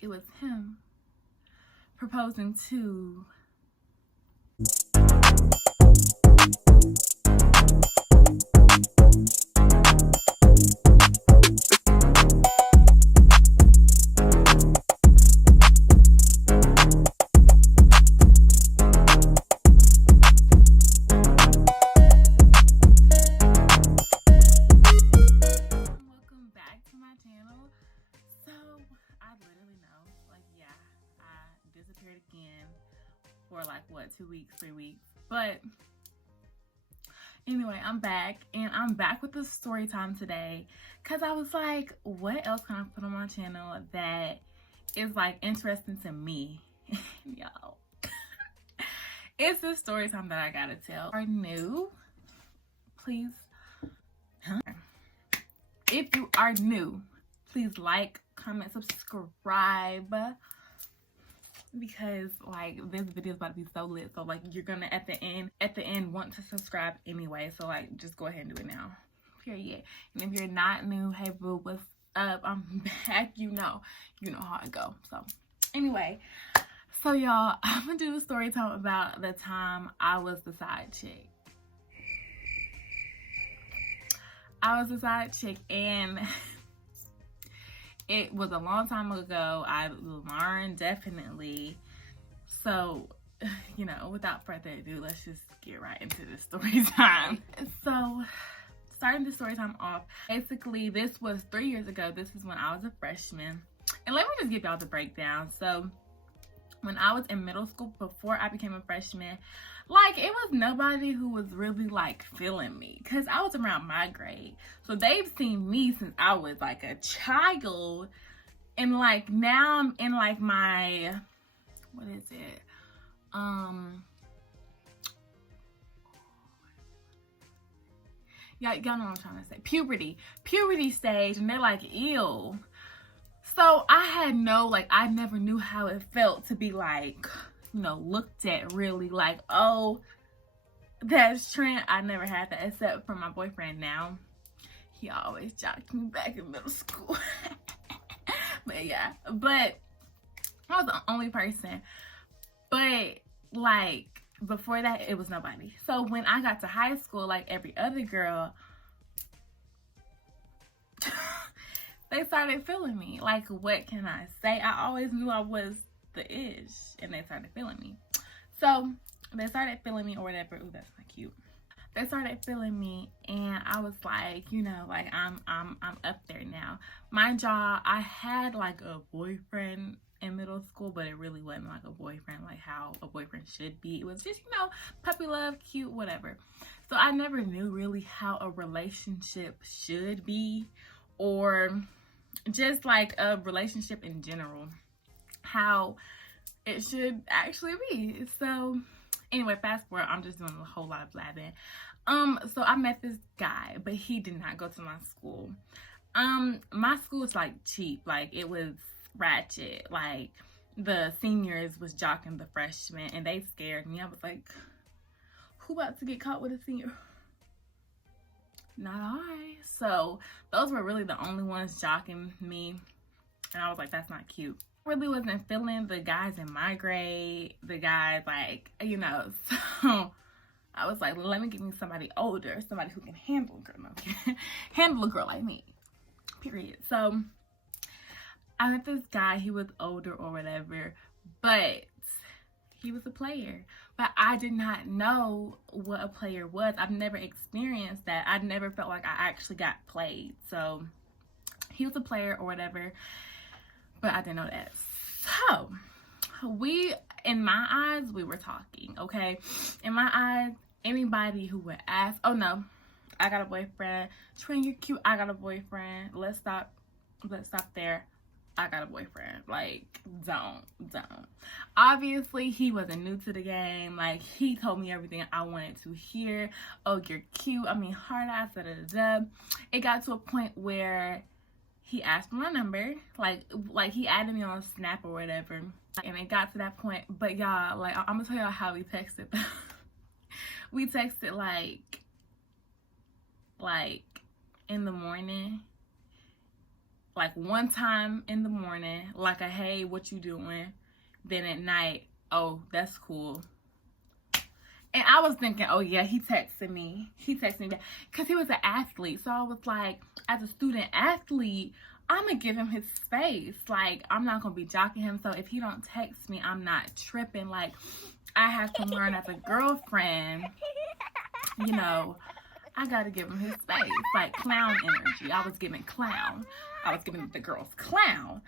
it was him proposing to welcome back to my channel. So I literally know, like, yeah, I disappeared again for like what, 2 weeks, 3 weeks. But anyway, I'm back, and I'm back with the story time today because I was like, what else can I put on my channel that is like interesting to me? Y'all, it's the story time that I gotta tell. Are new, please, if you are new, please like, comment, subscribe, because like this video is about to be so lit. So like you're gonna at the end want to subscribe anyway. So like just go ahead and do it now. Period. And if you're not new, hey boo, what's up? I'm back. You know how I go. So anyway, so y'all, I'm gonna do a story time about the time I was the side chick. I was a side chick, and it was a long time ago. I learned, definitely. So, you know, without further ado, let's just get right into the story time. So, starting the story time off, basically, this was 3 years ago. This is when I was a freshman. And let me just give y'all the breakdown. So, when I was in middle school, before I became a freshman, like, it was nobody who was really like feeling me, because I was around my grade. So they've seen me since I was like a child, and like now I'm in like my, what is it, y'all know what I'm trying to say, puberty stage, and they're like, ew. So I had I never knew how it felt to be like, you know, looked at really like, oh, that's Trent. I never had that, except for my boyfriend now. He always jocked me back in middle school. But yeah, but I was the only person. But like before that, it was nobody. So when I got to high school, like every other girl, they started feeling me. Like, what can I say? I always knew I was the ish, and they started feeling me. So they started feeling me or whatever. Ooh, that's not cute. They started feeling me, and I was like, you know, like I'm up there now. Mind y'all, I had like a boyfriend in middle school, but it really wasn't like a boyfriend, like how a boyfriend should be. It was just, you know, puppy love, cute, whatever. So I never knew really how a relationship should be, or just like a relationship in general, how it should actually be. So anyway, fast forward, I'm just doing a whole lot of blabbing. So I met this guy, but he did not go to my school. My school was like cheap, like it was ratchet. Like the seniors was jocking the freshmen, and they scared me. I was like, who about to get caught with a senior? Not I. So those were really the only ones jocking me, and I was like, that's not cute. I really wasn't feeling the guys in my grade, the guys, like, you know. So I was like, let me get me somebody older, somebody who can handle a girl, handle a girl like me, period. So I met this guy. He was older or whatever, but he was a player. But I did not know what a player was. I've never experienced that. I never felt like I actually got played. So he was a player or whatever, but I didn't know that. So we, in my eyes, we were talking, okay? In my eyes, anybody who would ask, oh no, I got a boyfriend. Trent, you're cute. I got a boyfriend. Let's stop there. I got a boyfriend. Like, don't. Obviously, he wasn't new to the game. Like, he told me everything I wanted to hear. Oh, you're cute. I mean, hard ass, da-da-da-da. It got to a point where he asked for my number. Like he added me on Snap or whatever. And it got to that point. But y'all, like, I'm gonna tell y'all how we texted. We texted like in the morning. Like one time in the morning, like a hey, what you doing? Then at night, oh, that's cool. And I was thinking, oh yeah, he texted me. He texted me back because he was an athlete. So I was like, as a student athlete, I'm gonna give him his space. Like, I'm not gonna be jocking him. So if he don't text me, I'm not tripping. Like, I have to learn as a girlfriend, you know, I gotta give him his space. Like clown energy. I was giving clown. I was giving the girls clown.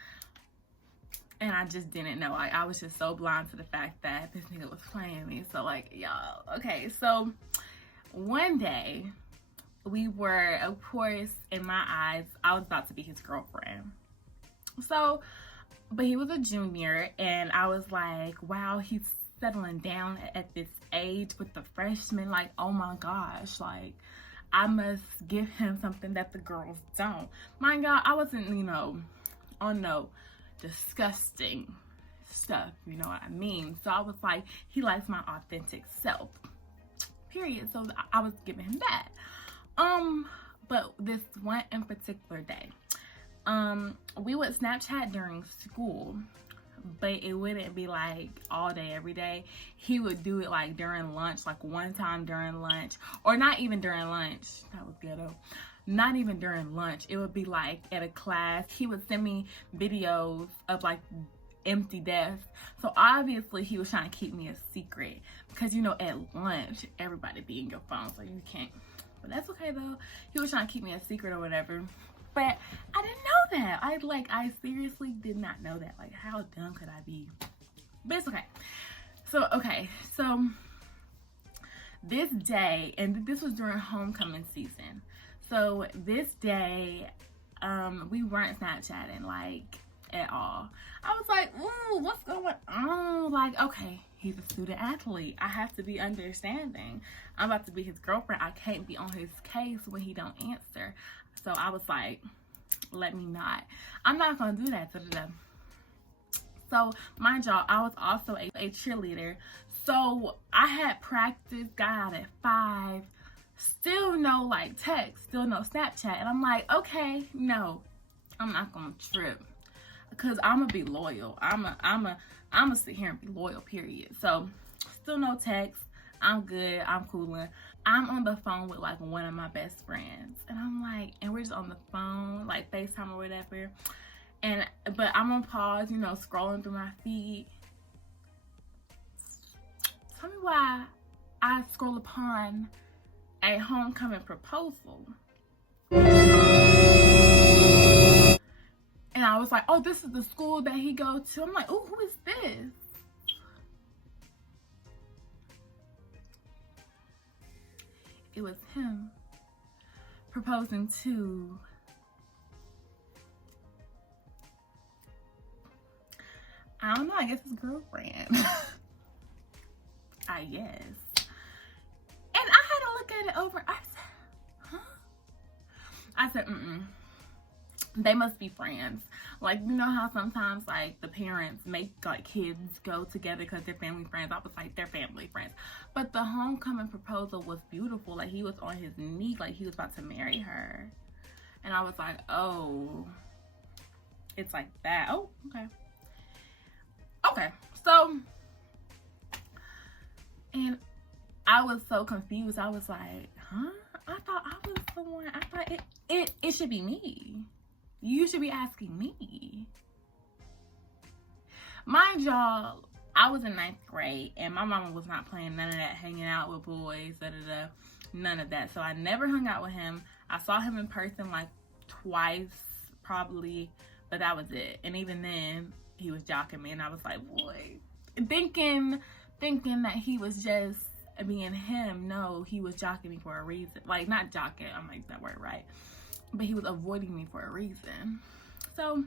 And I just didn't know. I was just so blind to the fact that this nigga was playing me. So like, y'all, okay. So one day we were, of course, in my eyes, I was about to be his girlfriend. So, but he was a junior and I was like, wow, he's settling down at this age with the freshmen. Like, oh my gosh, like I must give him something that the girls don't. My God, I wasn't, you know, on no disgusting stuff, you know what I mean? So I was like, he likes my authentic self, period. So I was giving him that. But this one in particular day, we would Snapchat during school, but it wouldn't be like all day, every day. He would do it like during lunch, like one time during lunch, or not even during lunch. That was ghetto. Not even during lunch. It would be like at a class. He would send me videos of like empty desks. So obviously he was trying to keep me a secret because, you know, at lunch, everybody be in your phone, so you can't. But that's okay though. He was trying to keep me a secret or whatever. But I didn't know that. I seriously did not know that. Like, how dumb could I be? But it's okay. So this day, and this was during homecoming season. So this day, we weren't Snapchatting like at all. I was like, ooh, what's going on? Like, okay, he's a student athlete. I have to be understanding. I'm about to be his girlfriend. I can't be on his case when he don't answer. So I was like, let me not. I'm not gonna do that. So mind y'all, I was also a cheerleader. So I had practice, got out at 5. Still no like text, still no Snapchat. And I'm like, okay, no, I'm not gonna trip. Cause I'm gonna be loyal. I'm gonna sit here and be loyal, period. So still no text. I'm good. I'm cooling. I'm on the phone with like one of my best friends. And I'm like, and we're just on the phone, like FaceTime or whatever. But I'm on pause, you know, scrolling through my feed. Tell me why I scroll upon a homecoming proposal. And I was like, oh, this is the school that he goes to. I'm like, oh, who is this? It was him proposing to I don't know, I guess his girlfriend. I guess. And I had to look at it over. I said, huh? I said, they must be friends. Like, you know how sometimes like the parents make like kids go together because they're family friends. I was like, they're family friends. But the homecoming proposal was beautiful. Like, he was on his knee, like he was about to marry her. And I was like, oh, it's like that. Oh, okay. Okay, so, and I was so confused. I was like, huh? I thought I was the one. I thought it should be me. You should be asking me. Mind y'all, I was in 9th grade and my mama was not playing none of that hanging out with boys, none of that. So I never hung out with him. I saw him in person like twice probably, but that was it. And even then, he was jocking me and I was like, boy, thinking that he was just being him. No, he was jocking me for a reason. Like, not jocking, I'm like that word right, but he was avoiding me for a reason. So,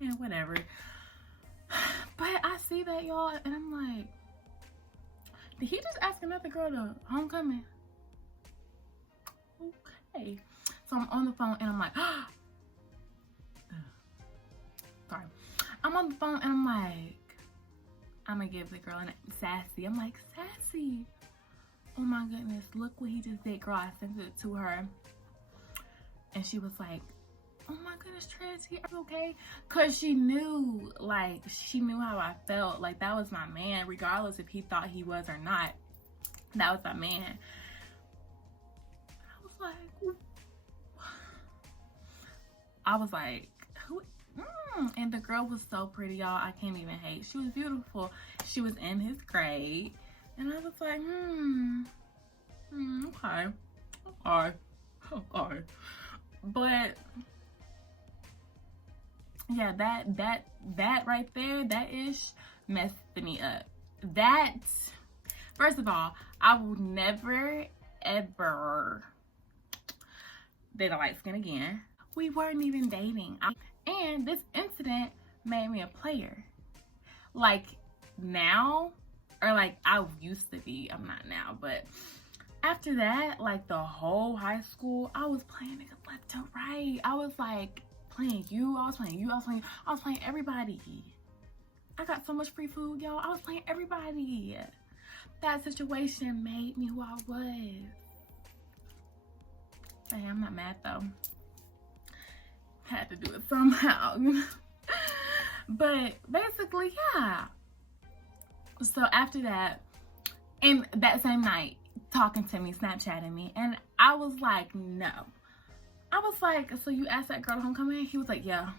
yeah, whatever. But I see that, y'all, and I'm like, did he just ask another girl to homecoming? Okay. So I'm on the phone and I'm like, sorry. I'm on the phone and I'm like, I'm gonna give the girl a name, Sassy. I'm like, Sassy. Oh my goodness, look what he just did, girl. I sent it to her. And she was like, oh my goodness, Tracy, are you okay? Because she knew, like, she knew how I felt. Like, that was my man, regardless if he thought he was or not. That was my man. I was like, who? And the girl was so pretty, y'all. I can't even hate. She was beautiful. She was in his grade. And I was like, okay. But yeah, that right there, that ish messed me up. That, first of all, I will never, ever date a light skin again. We weren't even dating. And this incident made me a player. Like now, or like I used to be, I'm not now, but after that, like the whole high school, I was playing niggas left to right. I was like playing you, I was playing everybody. I got so much free food, y'all. I was playing everybody. That situation made me who I was. Hey, I'm not mad though. Had to do it somehow. But basically, yeah. So after that, and that same night, talking to me, Snapchatting me, and I was like, no. I was like, so you asked that girl to homecoming? He was like, yeah.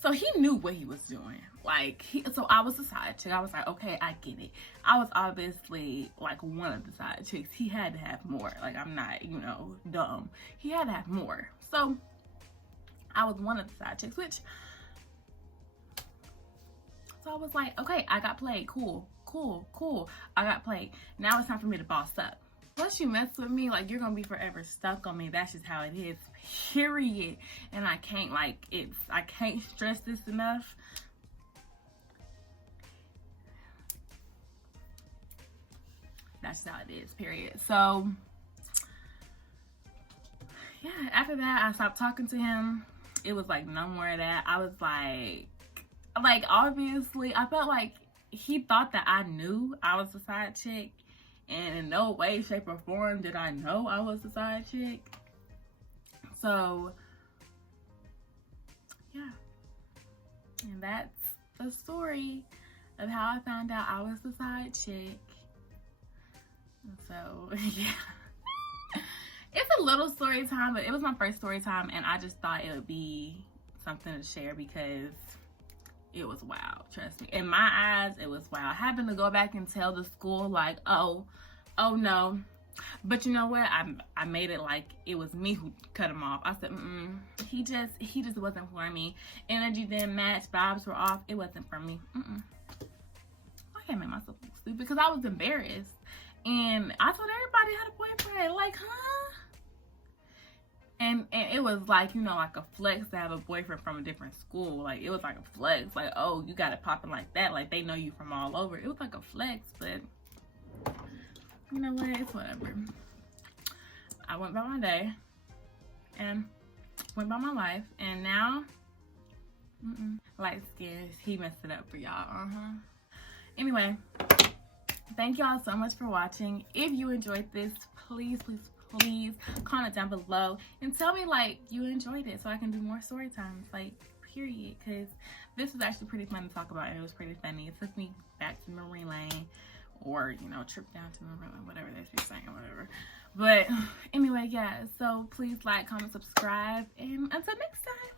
So he knew what he was doing. Like, so I was the side chick. I was like, okay, I get it. I was obviously like one of the side chicks. He had to have more. Like, I'm not, you know, dumb. He had to have more. So I was one of the side chicks, which, so I was like, okay, I got played. Cool. I got played. Now it's time for me to boss up. Once you mess with me, like, you're gonna be forever stuck on me. That's just how it is, period. And I can't, like, I can't stress this enough. That's how it is, period. So yeah, after that, I stopped talking to him. It was like no more of that. I was like obviously, I felt like he thought that I knew I was the side chick. And in no way, shape, or form did I know I was the side chick. So, yeah. And that's the story of how I found out I was the side chick. So, yeah. It's a little story time, but it was my first story time, and I just thought it would be something to share because it was wild, trust me. In my eyes, it was wild. Having to go back and tell the school, like, oh no. But you know what? I made it like it was me who cut him off. I said, he just wasn't for me. Energy didn't match, vibes were off. It wasn't for me. I can't make myself look stupid because I was embarrassed. And I told everybody I had a boyfriend. Like, huh? And it was like, you know, like a flex to have a boyfriend from a different school. Like, it was like a flex. Like, oh, you got it popping like that. Like, they know you from all over. It was like a flex, but you know what? It's whatever. I went by my day and went by my life. And now, light skin, he messed it up for y'all. Anyway, thank y'all so much for watching. If you enjoyed this, please comment down below and tell me like you enjoyed it so I can do more story times, like, period, because this was actually pretty fun to talk about and it was pretty funny. It took me back to memory lane, or, you know, trip down to memory lane, whatever they be saying, whatever. But anyway, yeah, so please like, comment, subscribe, and until next time.